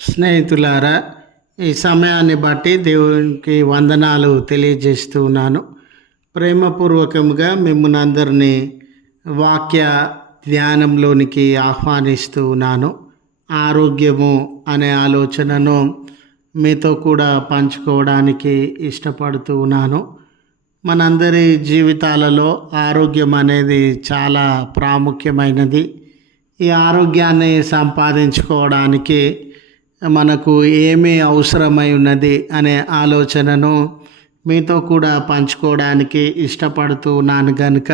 స్నేహితులారా, ఈ సమయాన్ని బట్టి దేవునికి వందనాలు తెలియజేస్తూ ఉన్నాను. ప్రేమపూర్వకంగా మిమ్మల్ని అందరినీ వాక్య ధ్యానంలోనికి ఆహ్వానిస్తూ ఉన్నాను. ఆరోగ్యము అనే ఆలోచనను మీతో కూడా పంచుకోవడానికి ఇష్టపడుతూ ఉన్నాను. మనందరి జీవితాలలో ఆరోగ్యం అనేది చాలా ప్రాముఖ్యమైనది. ఈ ఆరోగ్యాన్ని సంపాదించుకోవడానికి మనకు ఏమీ అవసరమై ఉన్నది అనే ఆలోచనను మీతో కూడా పంచుకోవడానికి ఇష్టపడుతూ ఉన్నాను కనుక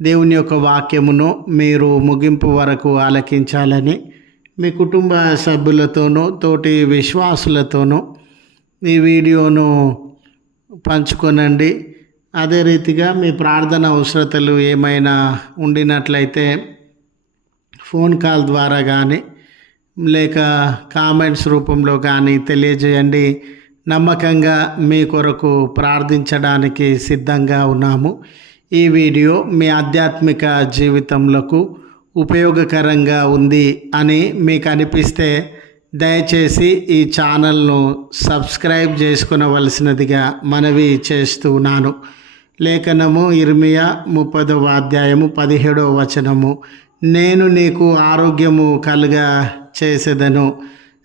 దేవుని యొక్క వాక్యమును మీరు ముగింపు వరకు ఆలకించాలని మీ కుటుంబ సభ్యులతోనూ తోటి విశ్వాసులతోనూ ఈ వీడియోను పంచుకొనండి. అదే రీతిగా మీ ప్రార్థన అవసరతలు ఏమైనా ఉండినట్లయితే ఫోన్ కాల్ ద్వారా కానీ లేక కామెంట్స్ రూపంలో కానీ తెలియజేయండి. నమ్మకంగా మీ కొరకు ప్రార్థించడానికి సిద్ధంగా ఉన్నాము. ఈ వీడియో మీ ఆధ్యాత్మిక జీవితంలో ఉపయోగకరంగా ఉంది అని మీకు అనిపిస్తే దయచేసి ఈ ఛానల్ను సబ్స్క్రైబ్ చేసుకునవలసినదిగా మనవి చేస్తున్నాను. లేఖనము ఇర్మియా 30వ అధ్యాయము 17వ వచనము, నేను నీకు ఆరోగ్యము కలుగా చేసేదను.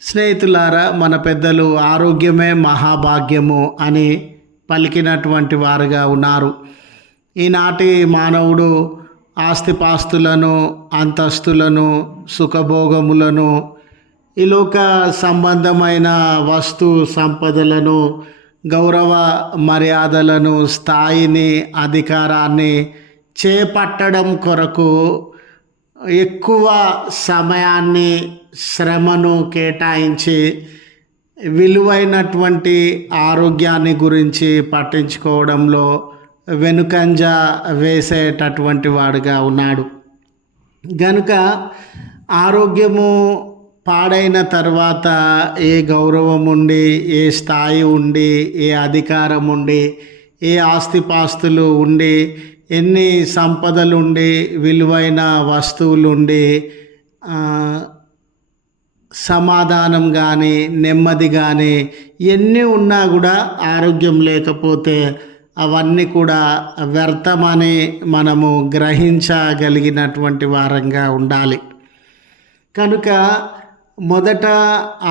స్నేహితులారా, మన పెద్దలు ఆరోగ్యమే మహాభాగ్యము అని పలికినటువంటి వారుగా ఉన్నారు. ఈనాటి మానవుడు ఆస్తిపాస్తులను, అంతస్తులను, సుఖభోగములను, ఈ లోక సంబంధమైన వస్తు సంపదలను, గౌరవ మర్యాదలను, స్థాయిని, అధికారాన్ని చేపట్టడం కొరకు ఎక్కువ సమయాన్ని, శ్రమను కేటాయించి విలువైనటువంటి ఆరోగ్యాన్ని గురించి పట్టించుకోవడంలో వెనుకంజ వేసేటటువంటి వాడుగా ఉన్నాడు. గనుక ఆరోగ్యము పాడైన తర్వాత ఏ గౌరవం ఉండి, ఏ స్థాయి ఉండి, ఏ అధికారం ఉండి, ఏ ఆస్తిపాస్తులు ఉండి, ఎన్ని సంపదలుండి, విలువైన వస్తువులుండి, సమాధానం కానీ నెమ్మది కానీ ఎన్ని ఉన్నా కూడా ఆరోగ్యం లేకపోతే అవన్నీ కూడా వ్యర్థమని మనము గ్రహించగలిగినటువంటి వారంగా ఉండాలి. కనుక మొదట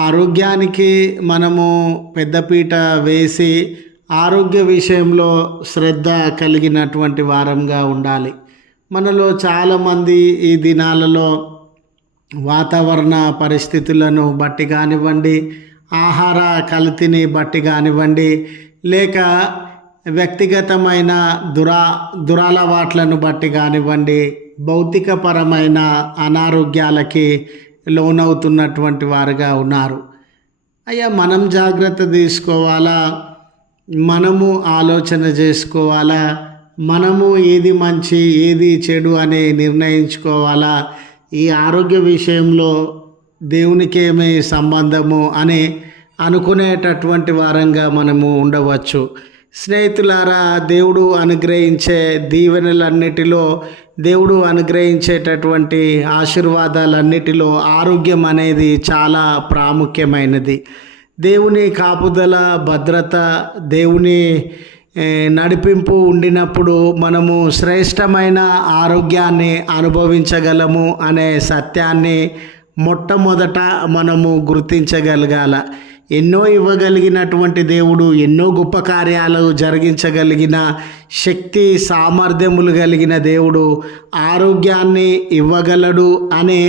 ఆరోగ్యానికి మనము పెద్దపీట వేసి ఆరోగ్య విషయంలో శ్రద్ధ కలిగినటువంటి వారంగా ఉండాలి. మనలో చాలామంది ఈ దినాలలో వాతావరణ పరిస్థితులను బట్టి కానివ్వండి, ఆహార కల్తీని బట్టి కానివ్వండి, లేక వ్యక్తిగతమైన దురలవాట్లను బట్టి కానివ్వండి, భౌతికపరమైన అనారోగ్యాలకి లోనవుతున్నటువంటి వారుగా ఉన్నారు. అయ్యా, మనం జాగ్రత్త తీసుకోవాలా? మనము ఆలోచన చేసుకోవాలా? మనము ఏది మంచి, ఏది చెడు అని నిర్ణయించుకోవాలా? ఈ ఆరోగ్య విషయంలో దేవునికి ఏమి సంబంధము అని అనుకునేటటువంటి వారంగా మనము ఉండవచ్చు. స్నేహితులారా, దేవుడు అనుగ్రహించే దీవెనలన్నిటిలో, దేవుడు అనుగ్రహించేటటువంటి ఆశీర్వాదాలన్నిటిలో ఆరోగ్యం అనేది చాలా ప్రాముఖ్యమైనది. దేవుని కాపుదల, భద్రత, దేవుని నడిపింపు ఉండినప్పుడు మనము శ్రేష్టమైన ఆరోగ్యాన్ని అనుభవించగలము అనే సత్యాన్ని మొట్టమొదట మనము గుర్తించగలగాల. ఎన్నో ఇవ్వగలిగినటువంటి దేవుడు, ఎన్నో గొప్ప కార్యాలు జరిగించగలిగిన శక్తి సామర్థ్యములు కలిగిన దేవుడు ఆరోగ్యాన్ని ఇవ్వగలడు అని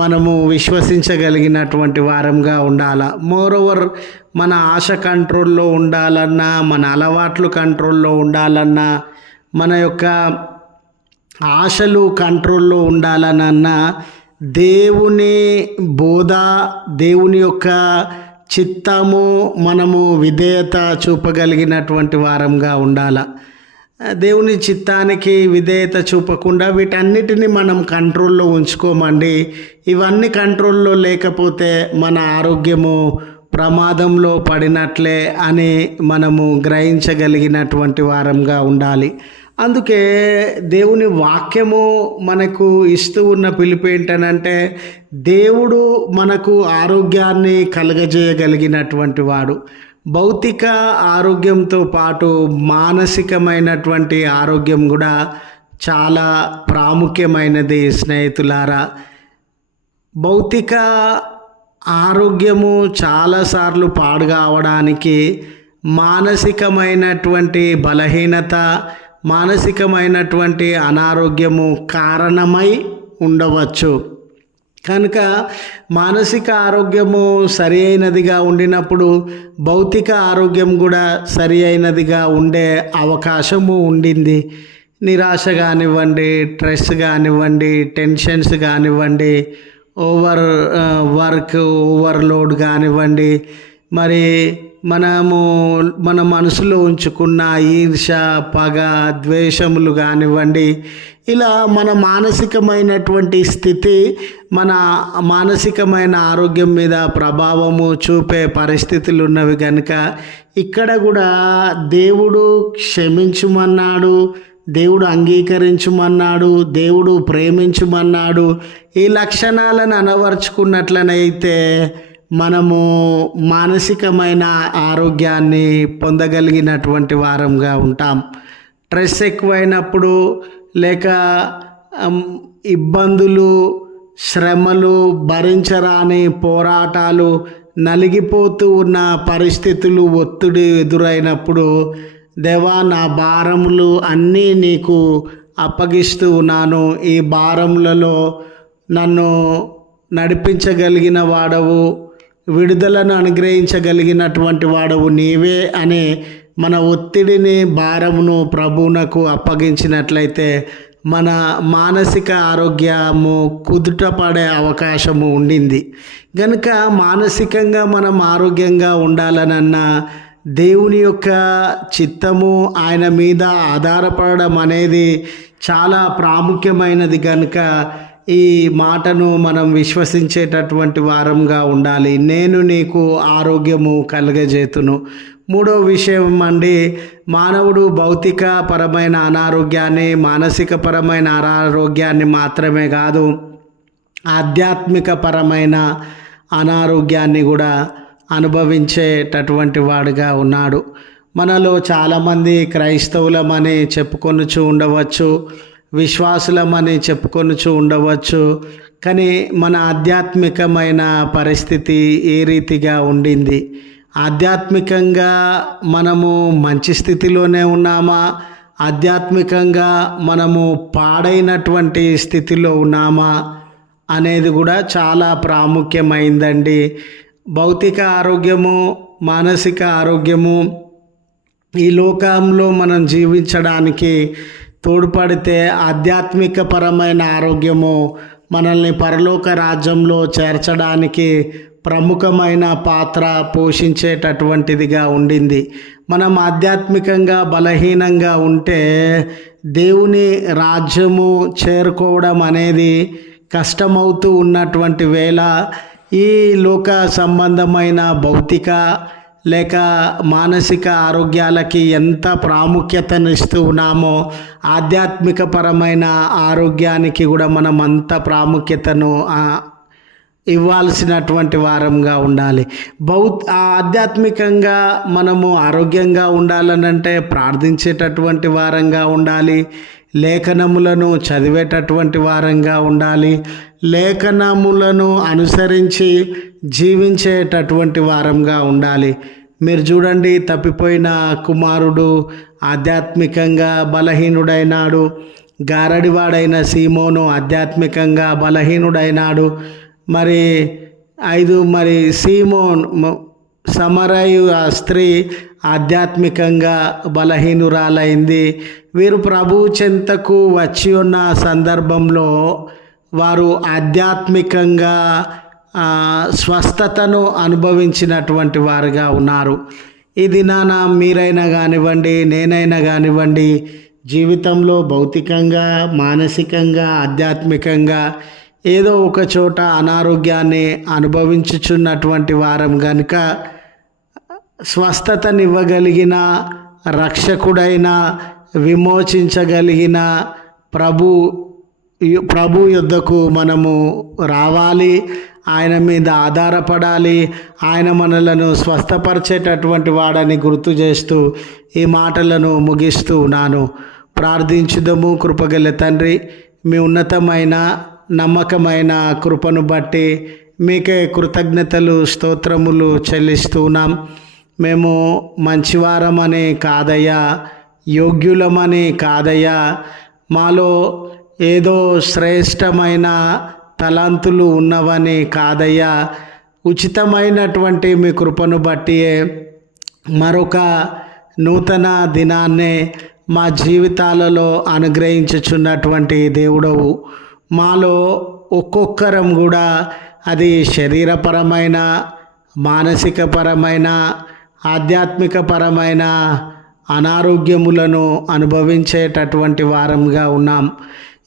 మనము విశ్వసించగలిగినటువంటి వారంగా ఉండాలి. మోరోవర్, మన ఆశ కంట్రోల్లో ఉండాలన్నా, మన అలవాట్లు కంట్రోల్లో ఉండాలన్నా, మన యొక్క ఆశలు కంట్రోల్లో ఉండాలనన్నా దేవుని బోధ, దేవుని యొక్క చిత్తము మనము విధేయత చూపగలిగినటువంటి వారంగా ఉండాలి. దేవుని చిత్తానికి విధేయత చూపకుండా వీటన్నిటిని మనం కంట్రోల్లో ఉంచుకోమండి. ఇవన్నీ కంట్రోల్లో లేకపోతే మన ఆరోగ్యము ప్రమాదంలో పడినట్లే అని మనము గ్రహించగలిగినటువంటి వారంగా ఉండాలి. అందుకే దేవుని వాక్యము మనకు ఇస్తూ ఉన్న పిలుపు ఏంటనంటే, దేవుడు మనకు ఆరోగ్యాన్ని కలుగజేయగలిగినటువంటి వాడు. భౌతిక ఆరోగ్యంతో పాటు మానసికమైనటువంటి ఆరోగ్యం కూడా చాలా ప్రాముఖ్యమైనది స్నేహితులారా. భౌతిక ఆరోగ్యము చాలాసార్లు పాడు కావడానికి మానసికమైనటువంటి బలహీనత, మానసికమైనటువంటి అనారోగ్యము కారణమై ఉండవచ్చు. కనుక మానసిక ఆరోగ్యము సరి అయినదిగా ఉండినప్పుడు భౌతిక ఆరోగ్యం కూడా సరి అయినదిగా ఉండే అవకాశము ఉండింది. నిరాశ కానివ్వండి, స్ట్రెస్ కానివ్వండి, టెన్షన్స్ కానివ్వండి, ఓవర్లోడ్ కానివ్వండి, మరి మన మనసులో ఉంచుకున్న ఈర్ష, పగ, ద్వేషములు కానివ్వండి, ఇలా మన మానసికమైనటువంటి స్థితి మన మానసికమైన ఆరోగ్యం మీద ప్రభావము చూపే పరిస్థితులు ఉన్నవి. కనుక ఇక్కడ కూడా దేవుడు క్షమించుమన్నాడు, దేవుడు అంగీకరించుమన్నాడు, దేవుడు ప్రేమించుమన్నాడు. ఈ లక్షణాలను అలవర్చుకున్నట్లనైతే మనము మానసికమైన ఆరోగ్యాన్ని పొందగలిగినటువంటి వారంగా ఉంటాం. స్ట్రెస్ ఎక్కువైనప్పుడు లేక ఇబ్బందులు, శ్రమలు, భరించరాని పోరాటాలు, నలిగిపోతూ ఉన్న పరిస్థితులు, ఒత్తిడి ఎదురైనప్పుడు, దేవా నా భారములు అన్నీ నీకు అప్పగిస్తూ ఉన్నాను, ఈ భారములలో నన్ను నడిపించగలిగిన వాడవు, విడుదలను అనుగ్రహించగలిగినటువంటి వాడవు నీవే అనే మన ఒత్తిడిని, భారమును ప్రభువునకు అప్పగించినట్లయితే మన మానసిక ఆరోగ్యము కుదుటపడే అవకాశము ఉండింది. కనుక మానసికంగా మనం ఆరోగ్యంగా ఉండాలనన్నా దేవుని యొక్క చిత్తము, ఆయన మీద ఆధారపడడం అనేది చాలా ప్రాముఖ్యమైనది. కనుక ఈ మాటను మనం విశ్వసించేటటువంటి వారంగా ఉండాలి. నేను నీకు ఆరోగ్యము కలుగజేతును. మూడో విషయం అండి, మానవుడు భౌతిక పరమైన అనారోగ్యాన్ని, మానసిక పరమైన అనారోగ్యాన్ని మాత్రమే కాదు, ఆధ్యాత్మిక పరమైన అనారోగ్యాన్ని కూడా అనుభవించేటటువంటి వాడుగా ఉన్నాడు. మనలో చాలామంది క్రైస్తవులమని చెప్పుకొనుచు ఉండవచ్చు, విశ్వాసులమని చెప్పుకొనుచు ఉండవచ్చు. కానీ మన ఆధ్యాత్మికమైన పరిస్థితి ఏ రీతిగా ఉండింది? ఆధ్యాత్మికంగా మనము మంచి స్థితిలోనే ఉన్నామా? ఆధ్యాత్మికంగా మనము పాడైనటువంటి స్థితిలో ఉన్నామా అనేది కూడా చాలా ప్రాముఖ్యమైందండి. భౌతిక ఆరోగ్యము, మానసిక ఆరోగ్యము ఈ లోకంలో మనం జీవించడానికి తోడ్పడితే, ఆధ్యాత్మిక పరమైన ఆరోగ్యము మనల్ని పరలోక రాజ్యంలో చేర్చడానికి ప్రముఖమైన పాత్ర పోషించేటటువంటిదిగా ఉండింది. మనం ఆధ్యాత్మికంగా బలహీనంగా ఉంటే దేవుని రాజ్యము చేరుకోవడం అనేది కష్టమవుతూ ఉన్నటువంటి వేళ, ఈ లోక సంబంధమైన భౌతిక లేక మానసిక ఆరోగ్యాలకి ఎంత ప్రాముఖ్యతనిస్తూ ఉన్నామో, ఆధ్యాత్మిక పరమైన ఆరోగ్యానికి కూడా మనం అంత ప్రాముఖ్యతను ఇవ్వాల్సినటువంటి వారంగా ఉండాలి. ఆధ్యాత్మికంగా మనము ఆరోగ్యంగా ఉండాలనంటే ప్రార్థించేటటువంటి వారంగా ఉండాలి, లేఖనములను చదివేటటువంటి వారంగా ఉండాలి, లేఖనములను అనుసరించి జీవించేటటువంటి వారంగా ఉండాలి. మీరు చూడండి, తప్పిపోయిన కుమారుడు ఆధ్యాత్మికంగా బలహీనుడైనాడు. గారడివాడైన సీమోను ఆధ్యాత్మికంగా బలహీనుడైనాడు. మరి సీమోన్ సమరయు ఆ స్త్రీ ఆధ్యాత్మికంగా బలహీనురాలైంది. వీరు ప్రభువు చెంతకు వచ్చి ఉన్న సందర్భంలో వారు ఆధ్యాత్మికంగా స్వస్థతను అనుభవించినటువంటి వారుగా ఉన్నారు. ఈ దినాన మీరైనా కానివ్వండి, నేనైనా కానివ్వండి, జీవితంలో భౌతికంగా, మానసికంగా, ఆధ్యాత్మికంగా ఏదో ఒక చోట అనారోగ్యాన్ని అనుభవించుచున్నటువంటి వారం కనుక స్వస్థతనివ్వగలిగిన రక్షకుడైన విమోచించగలిగిన ప్రభు యుద్ధకు మనము రావాలి. ఆయన మీద ఆధారపడాలి. ఆయన మనలను స్వస్థపరిచేటటువంటి వాడని గుర్తు చేస్తూ ఈ మాటలను ముగిస్తూ ఉన్నాను. ప్రార్థించుదము. కృపగల తండ్రి, మీ ఉన్నతమైన నమ్మకమైన కృపను బట్టి మీకే కృతజ్ఞతలు స్తోత్రములు చెల్లిస్తున్నాం. మేము మంచివారమని కాదయ్యా, యోగ్యులమని కాదయ్యా, మాలో ఏదో శ్రేష్టమైన తలాంతులు ఉన్నవని కాదయ్యా, ఉచితమైనటువంటి మీ కృపను బట్టియే మరొక నూతన దినాన్నే మా జీవితాలలో అనుగ్రహించుచున్నటువంటి దేవుడవు. మాలో ఒక్కొక్కరం కూడా అది శరీరపరమైన, మానసికపరమైన, ఆధ్యాత్మికపరమైన అనారోగ్యములను అనుభవించేటటువంటి వారంగా ఉన్నాం.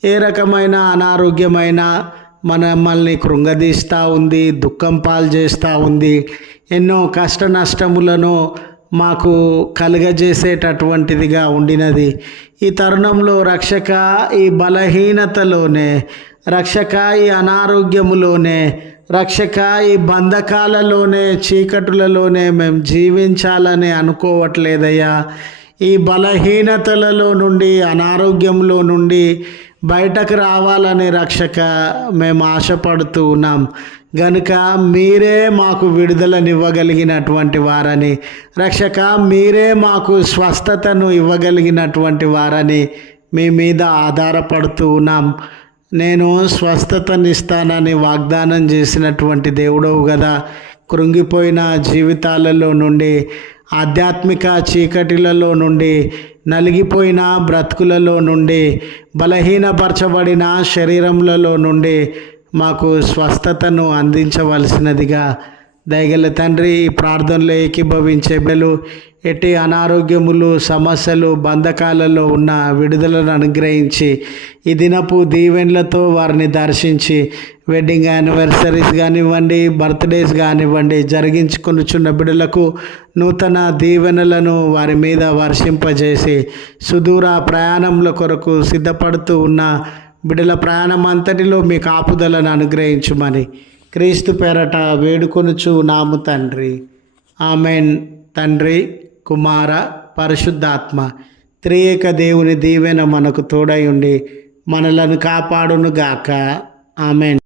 ఏ రకమైన అనారోగ్యమైన మనల్ని కృంగదీస్తూ ఉంది, దుఃఖం పాలు చేస్తూ ఉంది, ఎన్నో కష్ట నష్టములను మాకు కలుగజేసేటటువంటిదిగా ఉండినది. ఈ తరుణంలో రక్షక, ఈ బలహీనతలోనే రక్షక, ఈ అనారోగ్యములోనే రక్షక, ఈ బంధకాలలోనే చీకటులలోనే మేము జీవించాలని అనుకోవట్లేదయ్యా. ఈ బలహీనతలలో నుండి, అనారోగ్యంలో నుండి బయటకు రావాలని రక్షక మేము ఆశపడుతూ ఉన్నాం. గనుక మీరే మాకు విడుదలనివ్వగలిగినటువంటి వారని రక్షక, మీరే మాకు స్వస్థతను ఇవ్వగలిగినటువంటి వారని మీ మీద ఆధారపడుతూ ఉన్నాం. నేను స్వస్థతనిస్తానని వాగ్దానం చేసినటువంటి దేవుడవు కదా. కృంగిపోయిన జీవితాలలో నుండి, ఆధ్యాత్మిక చీకటిలలో నుండి, నలిగిపోయిన బ్రతుకులలో నుండి, బలహీనపరచబడిన శరీరములలో నుండి మాకు స్వస్థతను అందించవలసినదిగా దయగల తండ్రి, ఈ ప్రార్థనలో ఏకీభవించే బిడ్డలు ఎట్టి అనారోగ్యములు, సమస్యలు, బంధకాలలో ఉన్న విడుదలను అనుగ్రహించి ఈ దినపు దీవెనలతో వారిని దర్శించి వెడ్డింగ్ యానివర్సరీస్ కానివ్వండి, బర్త్డేస్ కానివ్వండి జరిగించుకొనుచున్న బిడ్డలకు నూతన దీవెనలను వారి మీద వర్షింపజేసి సుదూర ప్రయాణముల కొరకు సిద్ధపడుతూ ఉన్న బిడ్డల ప్రయాణం అంతటిలో మీ కాపుదలను అనుగ్రహించుమని క్రీస్తు పేరట వేడుకొనుచు నాము తండ్రి. ఆమెన్. తండ్రి, కుమార, పరిశుద్ధాత్మ త్రియేక దేవుని దీవెన మనకు తోడై ఉండి మనలను కాపాడునుగాక. ఆమెన్.